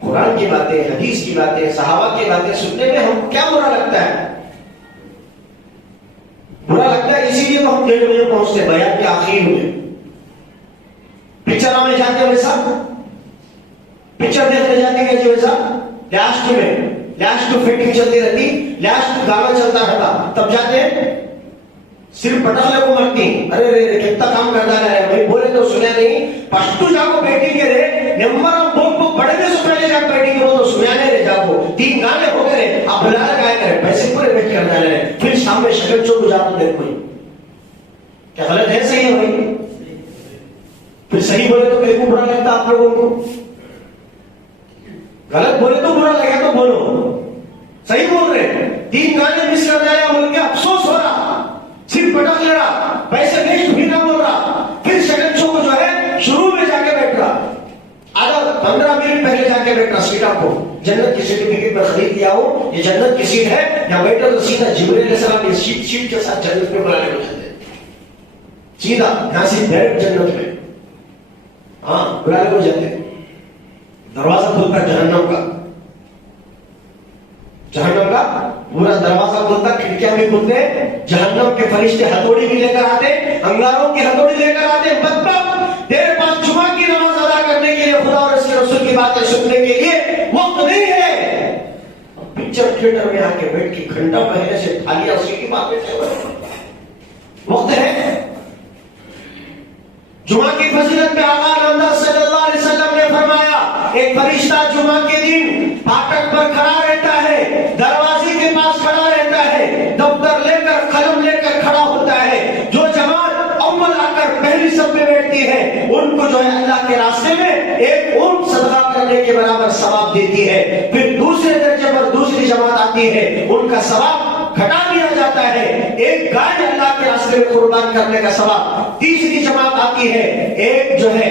قرآن کی باتیں، حدیث کی باتیں، صحابہ کی باتیں سننے میں ہم کو کیا برا لگتا ہے؟ برا لگتا ہے اسی لیے تو ہم 1:30 بجے پہنچتے ہیں بیان کے آخر میں. پکچر میں جاتے ہیں ویسا، پکچر دیکھنے جاتے ہیں جو ویسا لاسٹ میں لاسٹ فٹنگ چلتی رہتی، لاسٹ گانا چلتا رہتا، تب جاتے ہیں صرف پٹخلے کو مرتی. ارے رے کتنا کام کرتا رہے بھائی، بولے تو سنا نہیں. پشتو جاگو بیٹی کے رے نمبر بوک بڑے میں سے پہلے جا بیٹی کے وہ تو سنانے رہے جاگو 3 گانے ہو گئے، آپ بلا لگائے کرے پیسے پورے ویٹ کرنا رہے، پھر شام میں شکل چوک جاتا دیکھ کوئی. کیا غلط ہے صحیح ہے بھائی؟ پھر صحیح بولے تو میرے کو برا لگتا آپ لوگوں کو، غلط بولے تو برا لگا تو بولو. صحیح بول رہے 3 گانے مس کر رہے بول کے افسوس ہو رہا، صرف پٹخ لے رہا، پیسے ویسٹ بھی نہ بول رہا. پھر سیکنڈ شو کو جو ہے شروع میں جا کے بیٹھ رہا، آدھا 15 منٹ پہلے جا کے بیٹھ رہا سیٹ. آپ کو جنت کی سرٹیفکیٹ میں خرید دیا ہو، یہ جنت کی سیٹ ہے، یا بیٹھا تو سیدھا جبرائیل علیہ السلام اس سیٹ کے ساتھ جنت میں بلانے کو جاتے سیدھا یہاں سے ڈائریکٹ جنت میں. ہاں بلانے کو جاتے، دروازہ کھلتا جہنم کا، جہنم کا پورا دروازہ کھلتا، کھڑکیاں بھی کھلتے، جہنم کے فرشتے ہتھوڑی بھی لے کر آتے، انگاروں کی ہتھوڑی لے کر آتے. بدبخت تیرے پاس جمعہ کی نماز ادا کرنے کے لیے، خدا اور اس کے رسول کی باتیں سننے کے لیے وقت نہیں ہے. پکچر تھیٹر میں آ کے بیٹھ کے گھنٹہ پہلے سے تھالیاں اسی کی باتیں وقت ہے. جمعہ کی فضیلت میں آقا نامدار صلی اللہ علیہ وسلم نے فرمایا، ایک فرشتہ جمعہ کے دن پھاٹک پر کھڑا رہتا ہے، دروازے کے پاس کھڑا رہتا ہے، دفتر لے کر قلم لے کر کھڑا ہوتا ہے. جو جماعت اول آ کر پہلی صف میں بیٹھتی ہے ان کو جو ہے اللہ کے راستے میں ایک اونٹ صدقہ کرنے کے برابر ثواب دیتی ہے. پھر دوسرے درجے پر دوسری جماعت آتی ہے، ان کا ثواب گھٹا دیا جاتا ہے، ایک گائے اللہ کے راستے میں قربان کرنے کا ثواب. تیسری جماعت آتی ہے، ایک جو ہے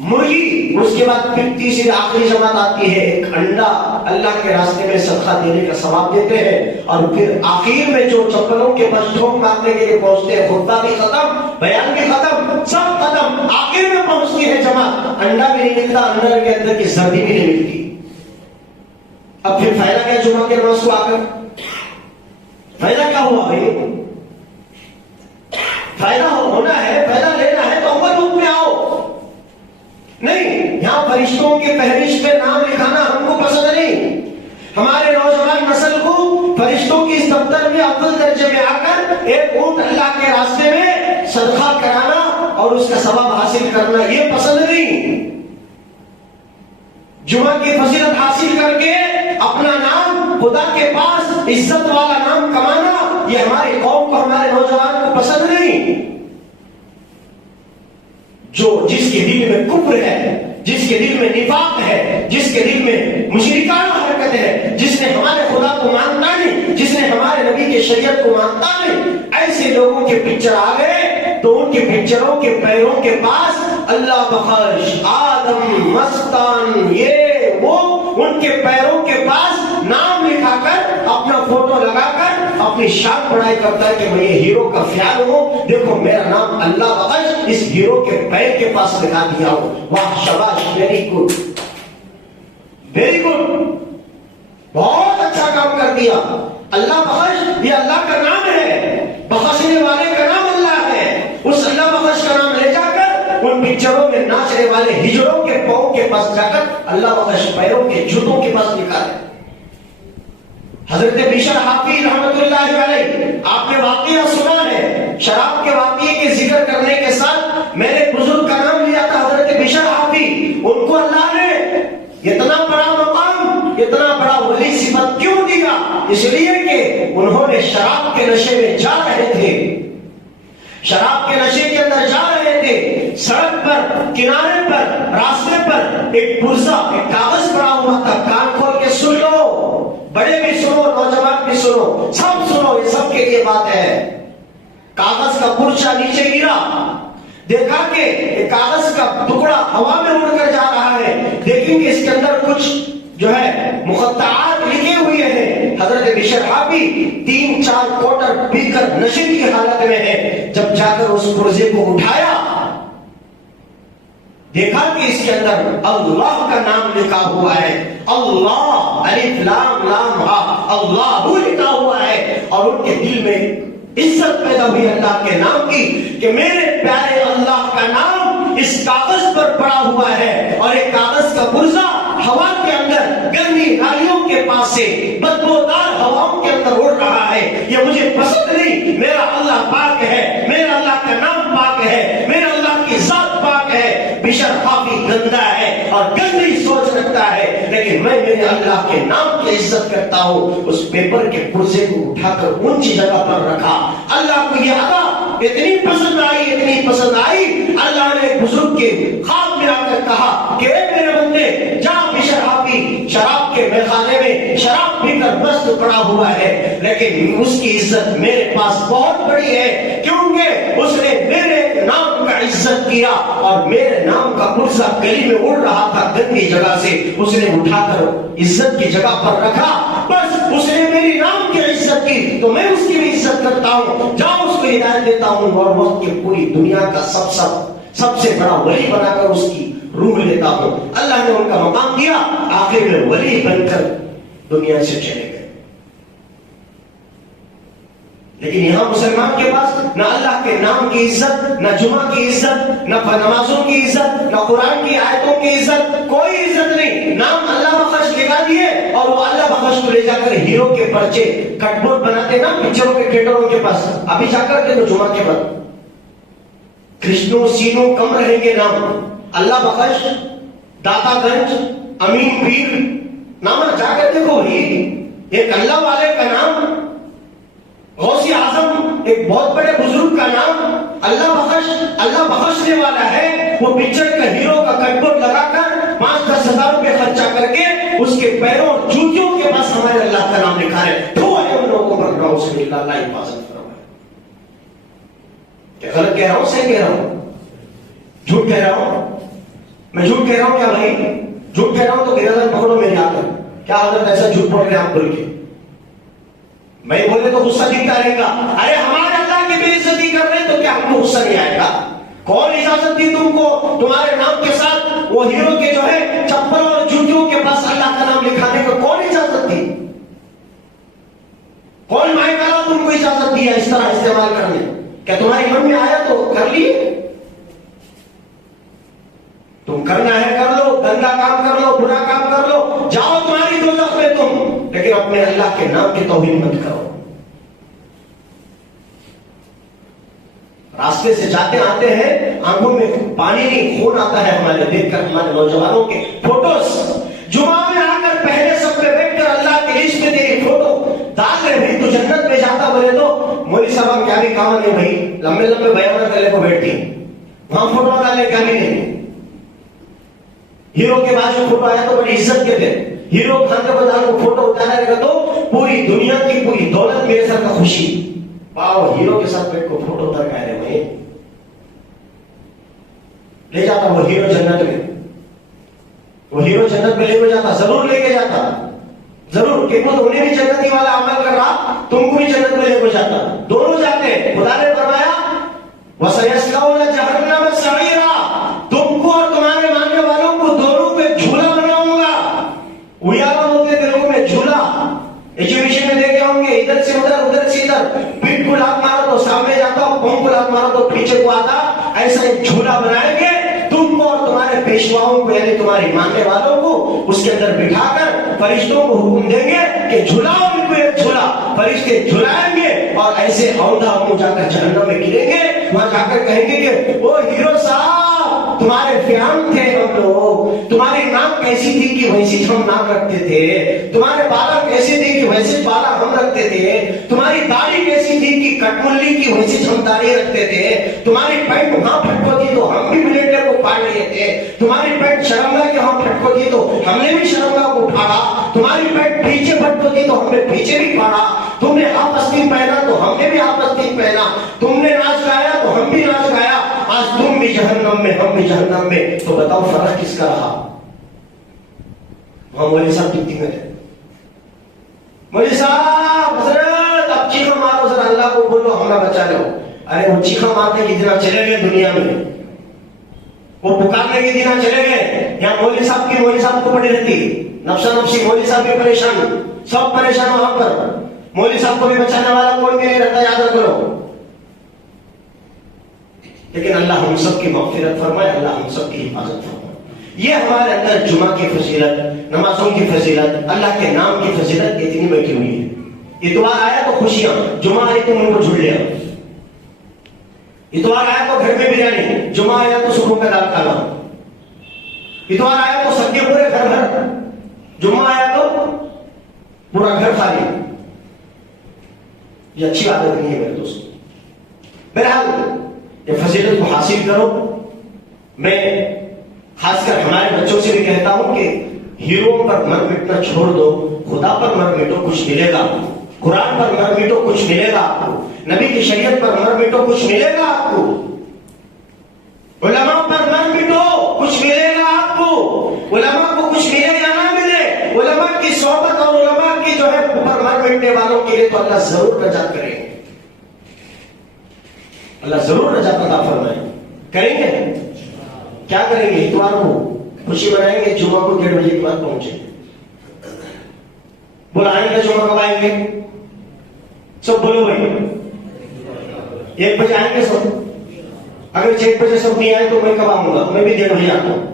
مرغی، اس کے بعد پھر تیسری آخری جماعت آتی ہے، ایک انڈا اللہ کے راستے میں صدقہ دینے کا ثواب دیتے ہیں. اور پھر آخر میں جو چپلوں کے بس ٹھوک مارنے کے لیے پہنچتے ہیں، خطبہ بھی ختم، بیان بھی ختم، سب ختم، آخر میں پہنچتی ہے جماعت، انڈا بھی نہیں ملتا، انڈا کے اندر کی زردی بھی نہیں ملتی. اب پھر فائدہ کیا جمعہ کے روز کو آ کر؟ فائدہ کیا ہوا بھائی؟ فائدہ ہونا ہے، فائدہ لینا ہے تو اول روپ میں آؤ. نہیں، یہاں فرشتوں کی فہرست میں نام لکھانا ہم کو پسند نہیں. ہمارے نوجوان نسل کو فرشتوں کی اس دفتر میں اول درجے میں آ کر ایک اونٹ اللہ کے راستے میں صدقہ کرانا اور اس کا ثواب حاصل کرنا یہ پسند نہیں. جمعہ کی فضیلت حاصل کر کے اپنا نام خدا کے پاس عزت والا نام کمانا یہ ہماری قوم کو، ہمارے نوجوان کو پسند نہیں. جس کے دل میں کفر ہے، جس کے دل میں نفاق ہے، جس کے دل میں مشرکانہ حرکت ہے، جس نے ہمارے خدا کو مانتا نہیں، جس نے ہمارے نبی کے شریعت کو مانتا نہیں، ایسے لوگوں کے پکچر آ گئے تو ان کے پکچروں کے پیروں کے پاس اللہ بخش، آدم، مستان، یہ وہ، ان کے پیروں کے پاس نام لکھا کر اپنا فوٹو لگا کر اپنی شان بڑھائی کرتا ہے کہ میں یہ ہیرو کا فیان ہوں، دیکھو میرا نام اللہ بخش اس ہیرو کے پیر کے پاس لگا دیا ہوں. واہ شاباش، ویری گڈ، ویری گڈ، بہت اچھا کام کر دیا. اللہ بخش یہ اللہ کا نام ہے، بخشنے والے کا نام اللہ ہے. اس اللہ بخش کا نام لے جا کر ان پکچروں میں ناچنے والے ہجڑوں کے پاؤں کے پاس جا کر اللہ بخش پیروں کے جوتوں کے پاس لکھا ہے. حضرت بشر حافظ رحمت اللہ علیہ، آپ نے واقعہ سنا ہے، شراب کے واقعے کے ذکر کرنے کے ساتھ میں نے بزرگ کا نام لیا تھا حضرت بشر حافظ. ان کو اللہ نے اتنا بڑا مقام، اتنا بڑا ولی صفت کیوں دیا؟ اس لیے کہ انہوں نے شراب کے نشے میں جا رہے تھے، شراب کے نشے کے اندر جا رہے تھے، سڑک پر، کنارے پر، راستے پر ایک پرزہ، ایک کاغذ پڑا ہوا تھا. کان کھول کے سن لو، بڑے بھی سنو، نوجوان بھی سنو، سب سنو، یہ سب کے لیے بات ہے. کاغذ کا پرچا نیچے گرا، دیکھا کہ کاغذ کا ٹکڑا ہوا میں اڑ کر جا رہا ہے، دیکھیں گے اس کے اندر کچھ جو ہے مقطعات لکھے ہوئے ہیں. حضرت بشر حافظ 3-4 کوٹر پی کر نشے کی حالت میں ہے. جب جا کر اس پرزے کو اٹھایا دیکھا کہ اس کے اندر اللہ کا نام لکھا ہوا ہے، اللہ الف لام لام ہا، اللہ لکھا ہوا ہے، اور ان کے دل میں عزت پیدا ہوئی اللہ کے نام کی کہ میرے پیارے اللہ کا نام اس کاغذ پر پڑا ہوا ہے، اور ایک کاغذ کا پرزہ ہوا کے اندر گندی نالیوں کے پاس سے بدبودار ہواؤں کے اندر اڑ رہا ہے، یہ مجھے پسند نہیں، میرا اللہ پاک ہے، میرا اللہ کا نام پاک ہے، میرا اللہ کی ذات پاک ہے۔ بشر کافی گندا ہے اور گندی سوچ رکھتا ہے، لیکن میں میرے اللہ کے نام کی عزت کرتا ہوں۔ اس پیپر کے پرزے کو اٹھا کر اونچی جگہ پر رکھا۔ اللہ کو یہ ادا اتنی پسند آئی، اتنی پسند آئی، اللہ نے بزرگ کے خواب میں آ کر کہا کہ اے میرے بندے جا، بشر حافی شراب کے میخانے میں شراب پی کر مست پڑا ہوا ہے، لیکن اس کی عزت میرے پاس بہت بڑی ہے، کیونکہ اس نے میرے نام کا عزت کیا، اور میرے نام کا پرزہ گلی میں اڑ رہا تھا گندی جگہ سے، اس نے اٹھا کر عزت کی جگہ پر رکھا، بس اس نے میری نام کی عزت کی تو میں اس کی بھی عزت کرتا ہوں، جاؤ اس کو ہدایت دیتا ہوں، اور وقت کی پوری دنیا کا سب سے بڑا ولی بنا کر اس کی روح لیتا ہوں۔ اللہ نے ان کا مقام دیا، آخر میں ولی بن کر دنیا سے چلے گئے۔ لیکن یہاں مسلمان کے پاس نہ اللہ کے نام کی عزت، نہ جمعہ کی عزت، نہ نمازوں کی عزت، نہ قرآن کی آیتوں کی عزت، کوئی عزت نہیں۔ نام اللہ بخش لگا دیے، اور وہ اللہ بخش کو لے جا کر ہیرو کے پرچے کٹ بورڈ بناتے نا پکچروں کے تھیٹروں کے پاس، ابھی جا کر دیکھو جمعہ کے بعد کرشنو سینو کم رہیں گے نام، اللہ بخش، داتا گنج، امین پیر، نام جا کر دیکھو ہی ایک اللہ والے کا نام، غوث اعظم ایک بہت بڑے بزرگ کا نام، اللہ بخشنے والا ہے، وہ پکچر کا ہیرو کا کٹ بورڈ لگا کر 5-10 ہزار روپے خرچہ کر کے اس کے پیروں اور جوتیوں کے پاس ہمارے اللہ کا نام لکھا ہے۔ تو ان لوگوں پر نعوذ باللہ، اللہ حفاظت فرمائے۔ کیا غلط کہہ رہا ہوں، صحیح کہہ رہا ہوں، جھوٹ کہہ رہا ہوں؟ میں جھوٹ کہہ رہا ہوں کیا بھائی؟ جھوٹ کہہ رہا ہوں تو گرازن پکڑو میری آ کر، کیا حضرت ایسا جھوٹ پکڑ رہے آپ بول کے؟ میں بولے تو غصہ دکھتا رہے گا، ارے ہمارے اللہ کی بے عزتی کر رہے ہیں تو کیا ہم کو غصہ نہیں آئے گا؟ کون اجازت دی تم کو تمہارے نام کے ساتھ وہ ہیرو کے جو ہے چپل اور جوتیوں کے پاس اللہ کا نام لکھانے کو کون اجازت دی؟ کون مائک والا تم کو اجازت دیا اس طرح استعمال کرنے؟ کیا تمہاری من میں آیا تو کر لیے؟ تم کرنا ہے کر لو، گندا کام کر لو، برا کام کر لو، جاؤ تمہاری دوزخ میں تم، لیکن اپنے اللہ کے نام کی توہین مت کرو۔ راستے سے جاتے آتے ہیں، آنکھوں میں پانی نہیں خون آتا ہے ہمارے دیکھ کر ہمارے نوجوانوں کے فوٹوز، جمعہ میں آ کر پہلے سب پہ بیٹھ کر اللہ کے لسٹ میں تیری فوٹو ڈال رہے بھائی تو جنت میں جاتا، بولے تو مولوی صاحب کیا بھی کام نہیں بھائی، لمبے لمبے بیان کرنے کو بیٹھتی وہاں فوٹو ڈالنے کا بھی نہیں۔ ہیرو کے بعد جو فوٹو آیا تو بڑی عزت کے تھے، ہیرو کھانے کو دان کو فوٹو اتارا گا تو پوری دنیا کی پوری دولت میرے سر کا خوشی، پاؤ ہیرو کے ساتھ بیٹھ کو فوٹو اتار کے رہے لے جاتا وہ ہیرو جنت میں، وہ ہیرو جنت میں لے کے جاتا، ضرور لے کے جاتا، ضرور، کہ وہ انہیں بھی جنتی والا عمل کر رہا، تم کو بھی جنت میں لے کے جاتا، دونوں جاتے ہیں۔ خدا نے فرمایا وَسَيَصْلَوْنَ جَهَنَّمَ سَعِيرًا، تم کو اور تمہارے ماننے والوں کو دونوں پہ جھولا بناؤں گا۔ اُیالا ہوتے دلوں میں جھولا، ایجوکیشن میں دیکھے ہوں گے، ادھر سے ادھر ادھر سے ادھر، پیٹ کو لات مارو تو سامنے جاتا، پاؤں کو لات مارو تو پیچھے کو آتا، ایسا ایک جھولا بنائیں گے تم کو اور تمہارے پیشواؤں کو، یعنی تمہاری ماننے والوں کو، اس کے اندر بٹھا کر فرشتوں کو حکم دیں گے کہ جھلاؤ ان کو ایک جھولا، فرشتے جھلائیں گے اور ایسے اوندھا منہ جا کر جہنم میں گریں گے، وہاں جا کر کہیں گے کہ وہ ہیرو صاحب تمہارے فیان تھے ہم لوگ، تمہاری ناک کیسی تھی کہ ویسی ہم ناک رکھتے تھے، تمہارے بالا کیسے تھے کہ ویسے بالا ہم رکھتے تھے، تمہاری داڑھی کیسی تھی کہ کٹملی کی ویسی ہم داڑھی رکھتے تھے، تمہاری پینٹ وہاں پھٹکو تھی تو ہم بھی بلیڈے کو پاڑ لیے تھے، تمہاری پینٹ شرمگاہ کے وہاں پھٹکو تھی تو ہم نے بھی شرمگاہ کو اٹھاڑا، تمہاری پینٹ پیچھے پھٹکو تھی تو ہم نے پیچھے بھی پھاڑا، تم نے ہاف آستین پہنا تو ہم نے بھی ہاف آستین پہنا، تم نے ناچ گایا تو ہم بھی ناچ گایا، آج تم بھی جہنم میں ہم بھی جہنم میں، تو بتاؤ فرق کس کا رہا؟ ہم مولوی صاحب ڈپٹی میں تھے، مولوی صاحب حضرت اب چیخا مارو ذرا اللہ کو بولو ہمارا بچا لو، ارے وہ چیخا مارنے کی طرح چلے گئے دنیا میں، وہ پکارنے کے دن چلے گئے، یہاں مولوی صاحب کو پڑی رہتی، نفسا نفسی مولوی صاحب بھی پریشان، سب پریشان وہاں پر، مولوی صاحب کو بھی بچانے والا کوئی بھی نہیں رہتا، یاد رکھ لو۔ لیکن اللہ ہم سب کی مغفرت فرمائے، اللہ ہم سب کی حفاظت فرمائے۔ یہ ہمارے اندر جمعہ کی فضیلت، نمازوں کی فضیلت، اللہ کے نام کی فضیلت اتنی بیٹھی ہوئی ہے۔ اتوار آیا تو خوشیاں، جمعہ آئی تو ان کو جھڑ لیا، اتوار آیا تو گھر میں بریانی، جمعہ آیا تو صبح کا دال کھانا، اتوار آیا تو سب کے پورے گھر بھر، جمعہ آیا تو پورا گھر خالی۔ یہ اچھی عادت نہیں ہے میرے دوست۔ بہرحال یہ فضیلت کو حاصل کرو۔ میں خاص کر ہمارے بچوں سے بھی کہتا ہوں کہ ہیرو پر مر مٹنا چھوڑ دو، خدا پر مر مٹو، کچھ ملے گا۔ قرآن پر مر مٹو، کچھ ملے گا آپ کو۔ نبی کی شریعت پر مر مٹو، کچھ ملے گا آپ کو۔ علماء پر مر مٹو، کچھ ملے گا آپ کو۔ علماء کو کچھ ملے یا نہ ملے، علماء کی صحبت اور علماء کی جو ہے پر مر مٹنے والوں کے لیے تو اللہ ضرور نجات کرے گا، اللہ ضرور نجات عطا فرمائے۔ کریں گے؟ کیا کریں گے؟ اتوار کو خوشی منائیں گے، جمعہ کو 1:30 بجے کے بعد پہنچے۔ بلائیں گے جمعہ کب آئیں گے؟ سب بولو بھائی 1 بجے آئیں گے سب۔ اگر 1 بجے سب نہیں آئے تو میں کب آؤں گا؟ میں بھی 1:30 بجے آتا ہوں۔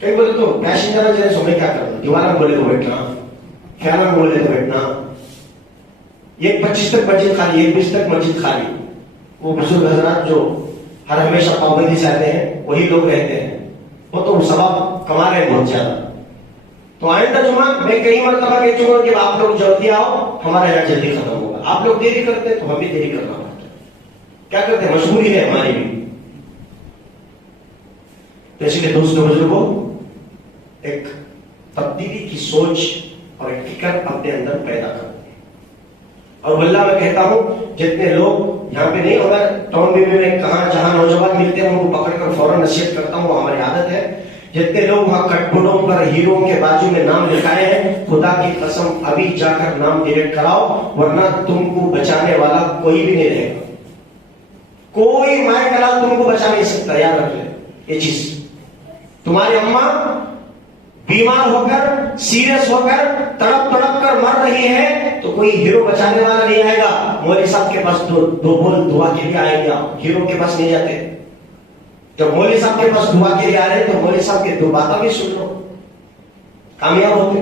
کئی بولے تو پیسنجر جائے سو میں کیا کرنا، دیوارہ بولے تو بیٹھنا، خیالہ بولے تو بیٹھنا۔ 1:25 تک مسجد خالی، 1:20 تک مسجد خالی۔ وہ بزرگ حضرات جو ہر ہمیشہ پابندی سے آتے ہیں وہی لوگ رہتے ہیں، وہ تو ثواب کما رہے ہیں بہت زیادہ۔ تو آئندہ جمعہ میں کئی مرتبہ کہہ چکا ہوں کہ آپ لوگ جلدی آؤ، ہمارا یہاں جلدی ختم ہوگا۔ آپ لوگ دیری کرتے ہیں تو ہم بھی دیری کرنا پڑتا ہے، کیا کرتے ہیں، مجبوری ہے ہماری بھی۔ تو اس لیے دوستوں بزرگوں، ایک تبدیلی کی سوچ اور ایک فکر اپنے اندر پیدا کرتے ہیں۔ اور واللہ میں کہتا ہوں جتنے لوگ یہاں پہ نہیں، اگر ٹاؤن میں کہاں جہاں نوجوان ملتے ہیں ان کو پکڑ کر فوراً نصیحت کرتا ہوں، وہ ہماری عادت ہے۔ جتنے لوگ وہاں کٹ بورڈوں پر ہیرو کے بازو میں نام لکھائے ہیں، خدا کی قسم ابھی جا کر نام ڈیلیٹ کراؤ، ورنہ تم کو بچانے والا کوئی بھی نہیں رہے گا۔ کوئی مائیں کلام تم کو بچا نہیں سکتا، یاد رکھ لیں یہ چیز۔ تمہاری اماں بیمار ہو کر، سیریس ہو کر، تڑپ تڑپ کر مر رہی ہے تو کوئی ہیرو بچانے والا نہیں آئے گا۔ مولوی صاحب کے پاس دو بول دعا کے لیے آئیں گے، ہیرو کے پاس نہیں جاتے۔ جب مولوی صاحب کے پاس دعا کے لیے آ رہے ہیں تو مولوی صاحب کے 2 باتیں بھی سن لو، کامیاب ہوتے۔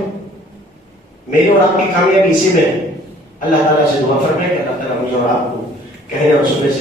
میری اور آپ کی کامیابی اسی میں ہے۔ اللہ تعالیٰ سے دعا فرمائے کہ اللہ تعالیٰ مجھے اور آپ کو کہنے اور سننے سے